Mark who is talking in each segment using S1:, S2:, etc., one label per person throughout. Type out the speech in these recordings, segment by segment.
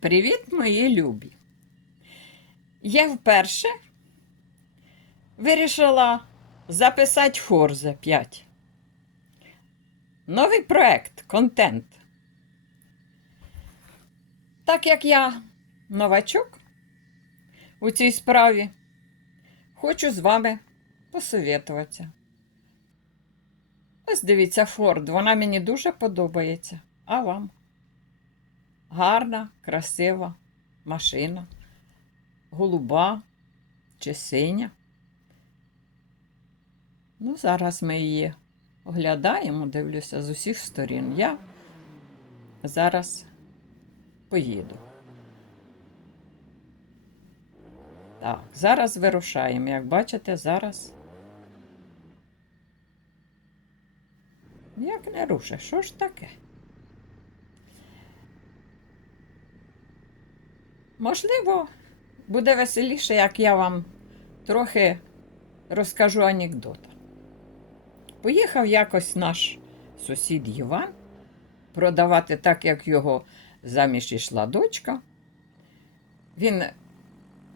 S1: Привіт, мої любі! Я вперше вирішила записати Форзе 5. Новий проект, контент. Так як я новачок у цій справі, хочу з вами посовітуватися. Ось дивіться, Форд, вона мені дуже подобається. А вам? Гарна, красива машина, голуба чи синя. Ну, зараз ми її оглядаємо, дивлюся з усіх сторін. Я зараз поїду. Так, зараз вирушаємо. Як бачите, зараз. Як не руше, що ж таке? Можливо, буде веселіше, як я вам трохи розкажу анекдота. Поїхав якось наш сусід Іван продавати так, як його заміж ішла дочка. Він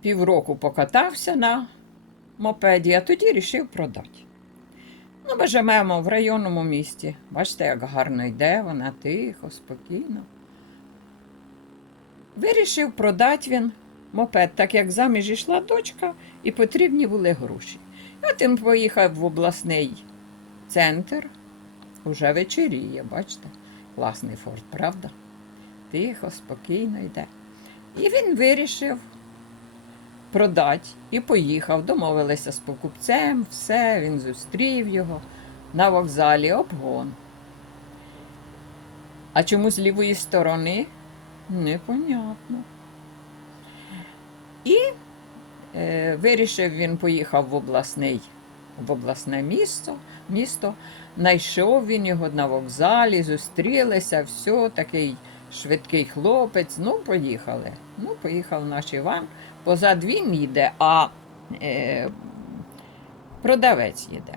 S1: півроку покатався на мопеді, а тоді рішив продати. Ну, ми живемо в районному місті. Бачите, як гарно йде, вона тихо, спокійно. Вирішив продати він мопед, так як заміж йшла дочка, і потрібні були гроші. От він поїхав в обласний центр, уже вечеріє, бачите, класний форт, правда? Тихо, спокійно йде. І він вирішив продати і поїхав. Домовилися з покупцем, все, він зустрів його на вокзалі обгон. А чому з лівої сторони? Непонятно. І е, вирішив він поїхав в обласний, в обласне місто, місто. Найшов він його на вокзалі, зустрілися, все, такий швидкий хлопець. Ну, поїхали. Ну, поїхав наш Іван. Позад він їде, а е, продавець їде.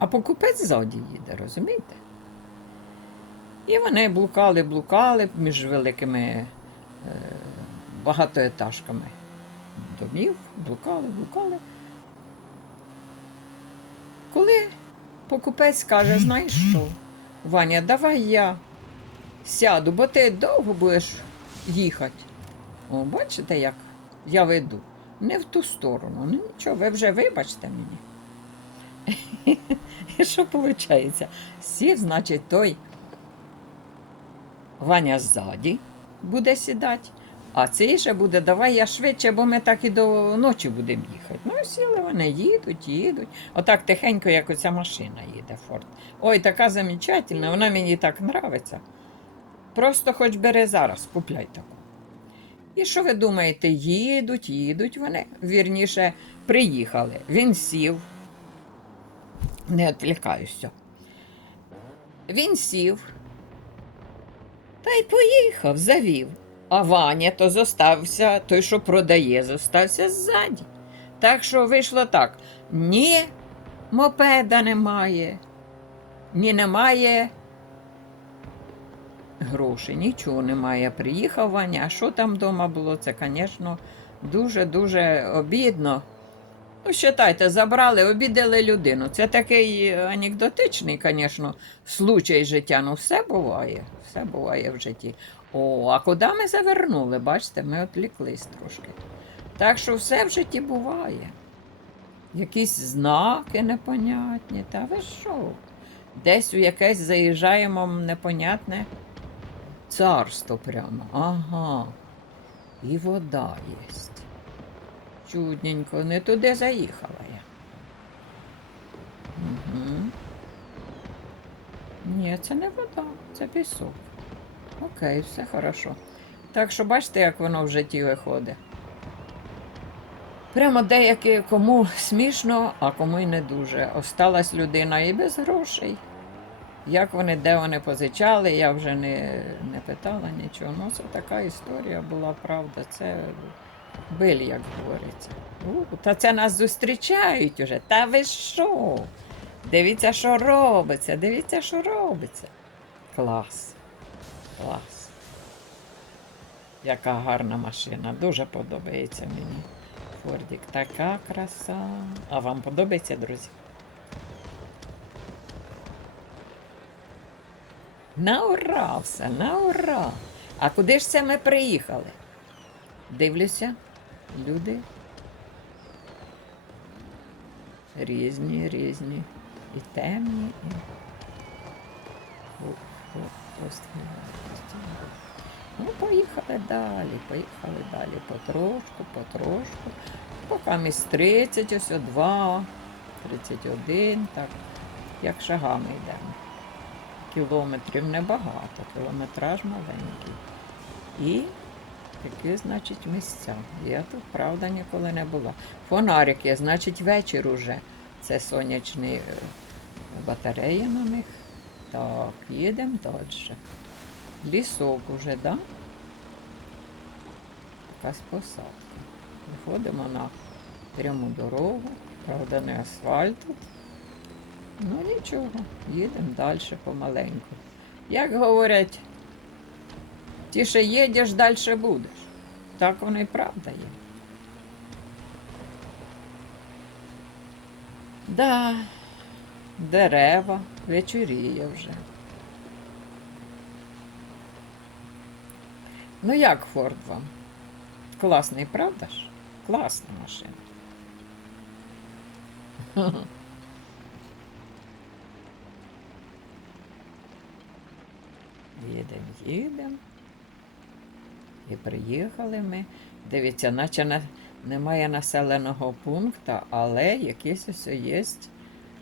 S1: А покупець ззаді їде, розумієте? І вони блукали, блукали між великими е, багатоетажками домів, блукали, блукали. Коли покупець каже, знаєш що, Ваня, давай я сяду, бо ти довго будеш їхати. О, бачите, як я веду? Не в ту сторону. Ну нічого, ви вже вибачте мені. І що виходить? Сів, значить, той Ваня ззаді буде сідати, а цей же буде, давай я швидше, бо ми так і до ночі будемо їхати. Ну, сіли вони, їдуть, їдуть. Отак тихенько, як оця машина їде Форд. Ой, така замечательна, вона мені так нравиться. Просто хоч бери зараз, купляй таку. І що ви думаєте, їдуть, їдуть вони, вірніше, приїхали. Він сів, не відвлікаюся. Він сів та й поїхав, завів. А Ваня то зостався, той, що продає, зостався ззаді. Так що вийшло так: ні мопеда немає, ні немає грошей, нічого немає. Приїхав Ваня, а що там вдома було, це, звісно, дуже-дуже обідно. Ну, считайте, забрали, обідали людину. Це такий анекдотичний, звісно, случай життя. Ну, все буває, все буває в житті. О, а куди ми завернули? Бачите, ми відвліклись трошки. Так що все в житті буває. Якісь знаки непонятні, та ви що? Десь у якесь заїжджаємо непонятне царство прямо. Ага. І вода єсть. Чудненько, не туди заїхала я. Угу. Ні, це не вода, це пісок. Окей, все хорошо. Так що бачите, як воно в житті виходить. Прямо деякі кому смішно, а кому й не дуже. Осталась людина і без грошей. Як вони, де вони позичали, я вже не, не питала нічого. Ну, це така історія була, правда. Це биль, як говориться. У, та це нас зустрічають уже. Та ви що? Дивіться, що робиться, дивіться, що робиться. Клас. Клас. Яка гарна машина. Дуже подобається мені. Фордік, така краса. А вам подобається, друзі? На ура все, на ура. А куди ж це ми приїхали? Дивлюся, люди. Різні, різні. І темні, і. О, о, ось. Ну, поїхали далі, поїхали далі. Потрошку, потрошку. Поки місь 30, ось о 2, 31, так, як шагами йдемо. Кілометрів небагато, кілометраж маленький. І такі, значить, місця. Я тут, правда, ніколи не була. Фонарик є, значить, вечір уже. Це сонячні е, батареї на них. Так, їдемо далі. Лісок уже, да? Якась посадка. Виходимо на пряму дорогу, правда, не асфальт. Ну нічого, їдемо далі помаленьку. Як говорять, тіше їдеш, далі будеш. Так воно і правда є. Да, дерева, вечоріє вже. Ну як Форд вам? Класний, правда ж? Класна машина. Їдемо, їдемо. І приїхали ми. Дивіться, наче на, немає населеного пункту, але якийсь ось є,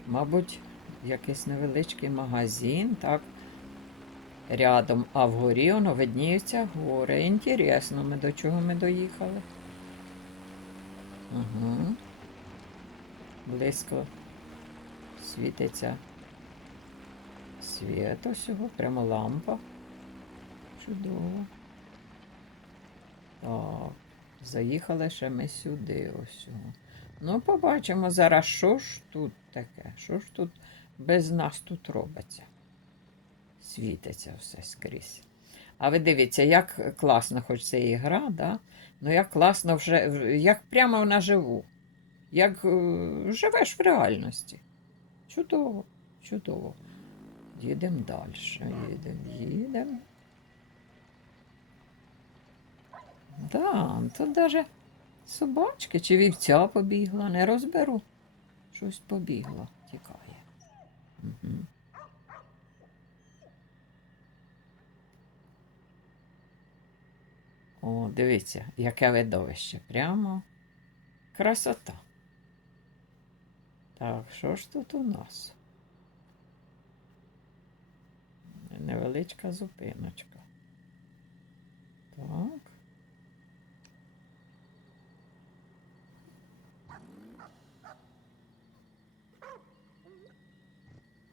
S1: мабуть, якийсь невеличкий магазин, так, рядом, а вгорі воно видніються гори. Інтересно, ми до чого ми доїхали. Угу. Близько світиться світ усього, прямо лампа. Чудово. Так, заїхали ще ми сюди ось. Ну, побачимо зараз, що ж тут таке, що ж тут без нас тут робиться. Світиться все скрізь. А ви дивіться, як класно, хоч це і гра, да? ну як класно вже, як прямо наживу, як е, живеш в реальності. Чудово, чудово. Їдемо далі, їдемо, їдемо. Да, тут даже собачки чи вівця побігла, не розберу. Щось побігло, тікає. Угу. О, дивіться, яке видовище. Прямо красота. Так, що ж тут у нас? Невеличка зупиночка. Так.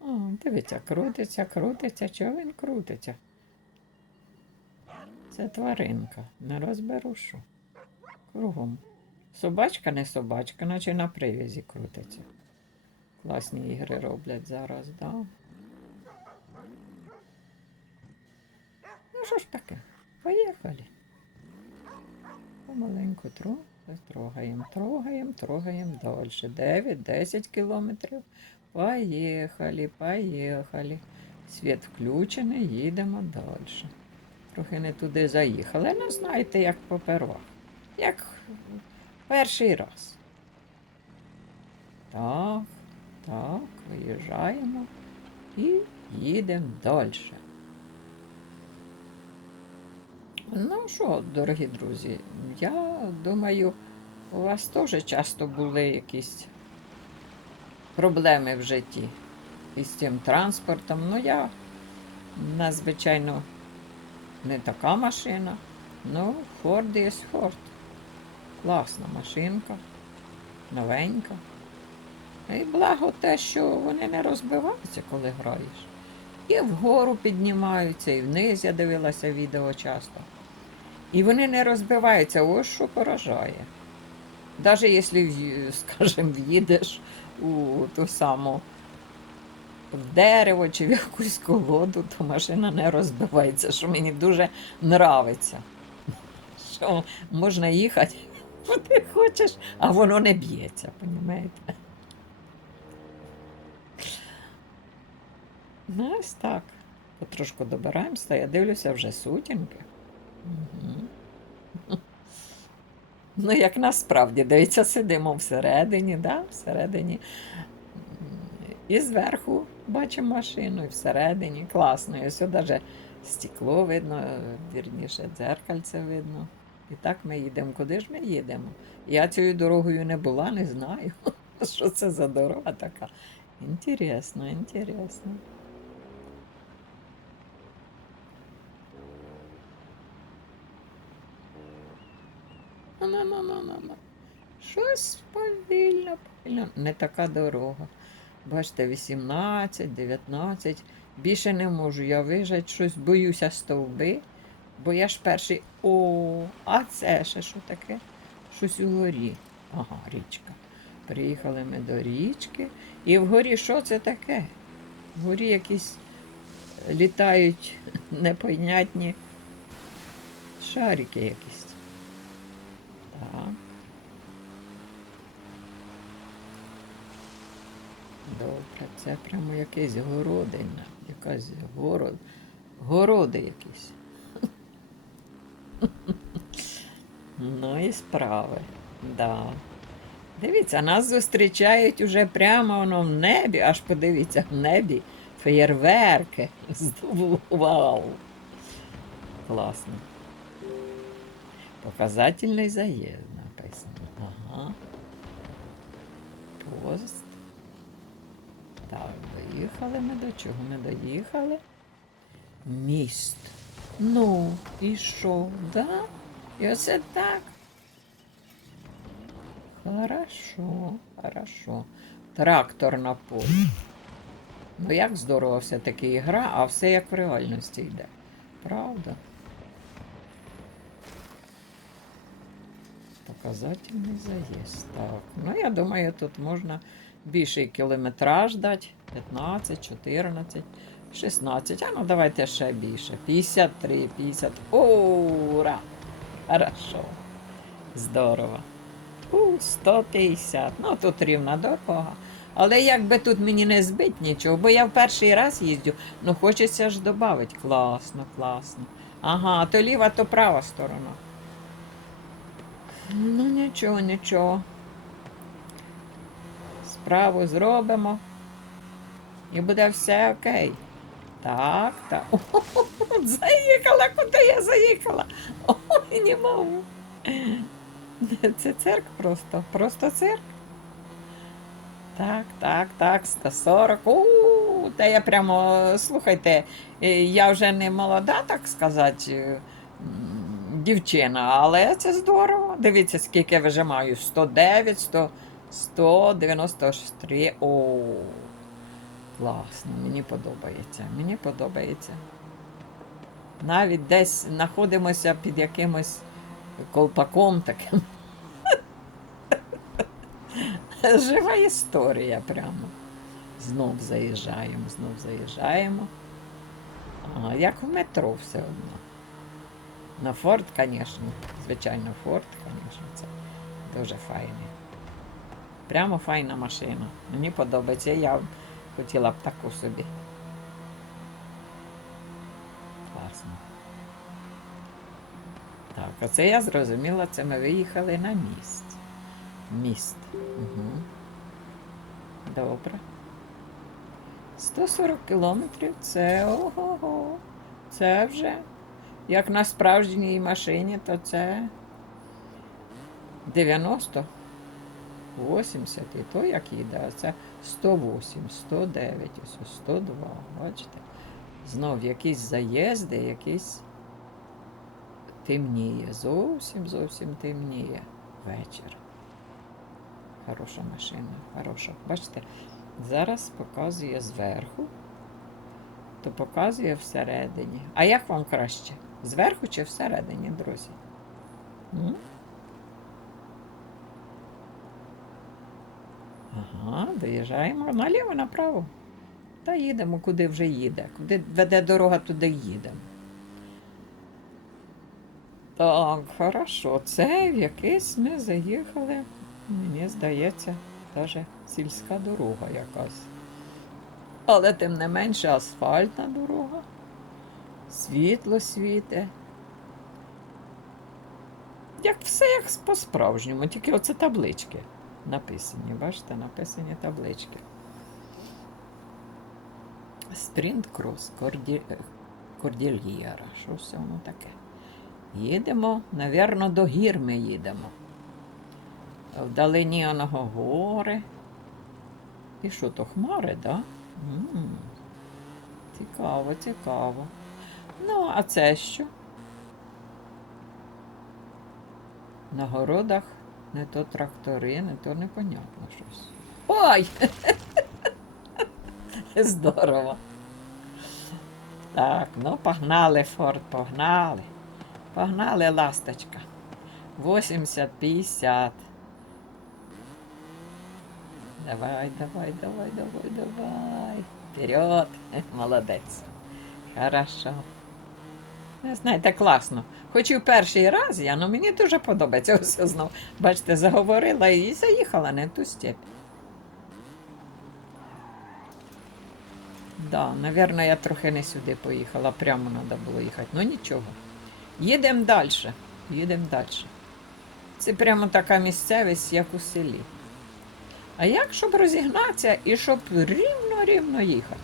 S1: О, дивіться, крутиться, крутиться. Чого він крутиться? Це тваринка. Не розберу що. Кругом. Собачка не собачка, наче на привязі крутиться. Класні ігри роблять зараз, да? Ну що ж таке? Поїхали. Помаленьку тру- трогаємо, трогаємо, трогаємо далі. 9-10 кілометрів. Поїхали, поїхали. Світ включений, їдемо далі. Трохи не туди заїхали. Ну, знаєте, як попервах. Як перший раз. Так, так, виїжджаємо і їдемо далі. Ну що, дорогі друзі, я думаю, у вас теж часто були якісь проблеми в житті із цим транспортом. Ну, я, в звичайно, не така машина. Ну, Ford є Ford. Класна машинка, новенька. І благо те, що вони не розбиваються, коли граєш. І вгору піднімаються, і вниз я дивилася відео часто. І вони не розбиваються, ось що поражає. Навіть якщо, скажімо, в'їдеш у ту саму дерево чи в якусь колоду, то машина не розбивається, що мені дуже нравиться. Що можна їхати, куди хочеш, а воно не б'ється, розумієте? Ну, ось так. Потрошку добираємося, я дивлюся вже сутінки. Угу. Ну, як насправді, дивіться, сидимо всередині, да? всередині. І зверху бачимо машину, і всередині. Класно. І ось навіть стекло видно, вірніше, дзеркальце видно. І так ми їдемо. Куди ж ми їдемо? Я цією дорогою не була, не знаю. Що це за дорога така? Інтересно, інтересно. Щось повільно, повільно. Не така дорога. Бачите, 18, 19. Більше не можу я виїжджати, щось боюся стовби. Бо я ж перший. О, а це ще що таке? Щось угорі. Ага, річка. Приїхали ми до річки. І вгорі що це таке? Вгорі якісь літають непонятні шарики якісь. Так. Добре, це прямо якийсь городень, якась город, городи якісь. Ну і справи, да. Дивіться, нас зустрічають уже прямо воно в небі, аж подивіться, в небі феєрверки. Вау! Класно. Показательний заїзд написано. Ага. Пост. Так, доїхали ми до чого? Ми доїхали. Міст. Ну, і що, да? І оце так. Хорошо, хорошо. Трактор на полі. Ну як здорово все-таки ігра, а все як в реальності йде. Правда? Показательний заїзд. Так. Ну, я думаю, тут можна більший кілометраж дати. 15, 14, 16. А ну давайте ще більше. 53, 50. Ура! Хорошо. Здорово. У, 150. Ну, тут рівна дорога. Але якби тут мені не збить нічого, бо я в перший раз їздю, ну хочеться ж додати. Класно, класно. Ага, то ліва, то права сторона. Ну, нічого, нічого. Справу зробимо. І буде все окей. Так, так. Заїхала, куди я заїхала? Ой, не можу. Це цирк просто, просто цирк. Так, так, так, 140. У, та я прямо, слухайте, е, я вже не молода, так сказати, е, дівчина, але це здорово. Дивіться, скільки я вижимаю. 109, 100, 193. О, класно, мені подобається. Мені подобається. Навіть десь знаходимося під якимось колпаком таким. Жива історія прямо. Знов заїжджаємо, знов заїжджаємо. А, як в метро все одно. На форт, звісно. Звичайно, форт, звісно, це дуже файний. Прямо файна машина. Мені подобається. Я хотіла б таку собі. Класно. Так, оце я зрозуміла, це ми виїхали на міст. Міст. Угу. Добре. 140 кілометрів це ого-го. Це вже. Як на справжній машині, то це 90, 80 і то як їде, це 108, 109, ось 102. Бачите? Знов якісь заїзди, якісь темніє. Зовсім зовсім темніє вечір. Хороша машина, хороша. Бачите, зараз показує зверху, то показує всередині. А як вам краще? Зверху чи всередині, друзі? М? Ага, доїжджаємо наліво, направо. Та їдемо, куди вже їде. Куди веде дорога, туди їдемо. Так, хорошо. Це в якийсь ми заїхали. Мені здається, даже сільська дорога якась. Але тим не менше асфальтна дорога. Світло світе. Як все як по-справжньому, тільки оце таблички написані. Бачите, написані таблички. Спринт крос Корді... Кордільєра. Що все воно таке? Їдемо, навірно, до гір ми їдемо. Вдалині оного гори. І що то хмари, да? м Цікаво, цікаво. Ну, а це що? На городах не то трактори, не то непонятно щось. Ой! Здорово. Так, ну погнали, Форд, погнали. Погнали, ласточка. 80-50. Давай, давай, давай, давай, давай. Вперед. Молодець. Хорошо. Ви знаєте, класно. Хоч і в перший раз я, але мені дуже подобається все знов. Бачите, заговорила і заїхала не ту степь. Да, напевно, я трохи не сюди поїхала, прямо треба було їхати. Ну нічого. Їдемо далі. Їдемо далі. Це прямо така місцевість, як у селі. А як, щоб розігнатися і щоб рівно-рівно їхати?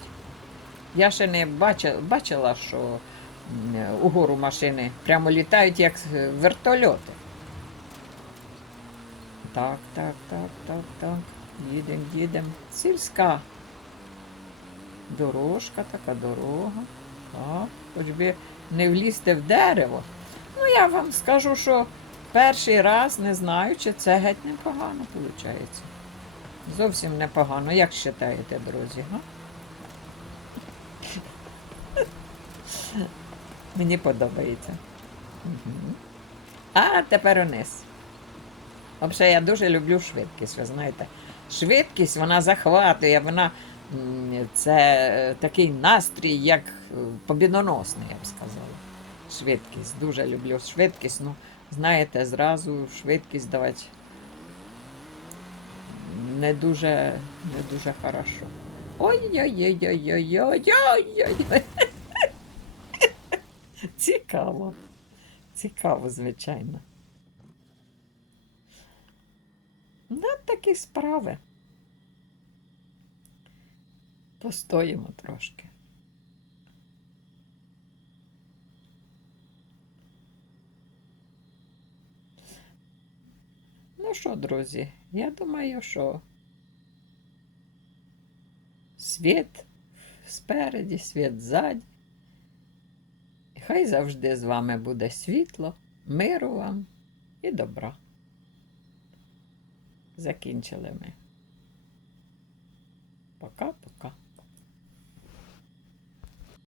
S1: Я ще не бачила, бачила, що угору машини прямо літають, як е, вертольоти. Так, так, так, так, так. Їдемо, їдемо. Сільська. Дорожка, така дорога. Так, хоч би не влізти в дерево. Ну, я вам скажу, що перший раз, не знаю, чи це геть непогано виходить. Зовсім непогано. Як вважаєте, друзі? Га? Мені подобається. А тепер униз. Взагалі, я дуже люблю швидкість, ви знаєте. Швидкість вона захватує, вона це е, такий настрій, як е, побідоносний, я б сказала. Швидкість. Дуже люблю швидкість. Ну, знаєте, зразу швидкість давати не дуже, не дуже хорошо. Ой-ой-ой-ой-ой-ой-ой-ой. Цікаво. Цікаво, звичайно. Ну, такі справи. Постоїмо трошки. Ну що, друзі, я думаю, що світ спереді, світ ззаді. Хай завжди з вами буде світло, миру вам і добра. Закінчили ми. Пока-пока.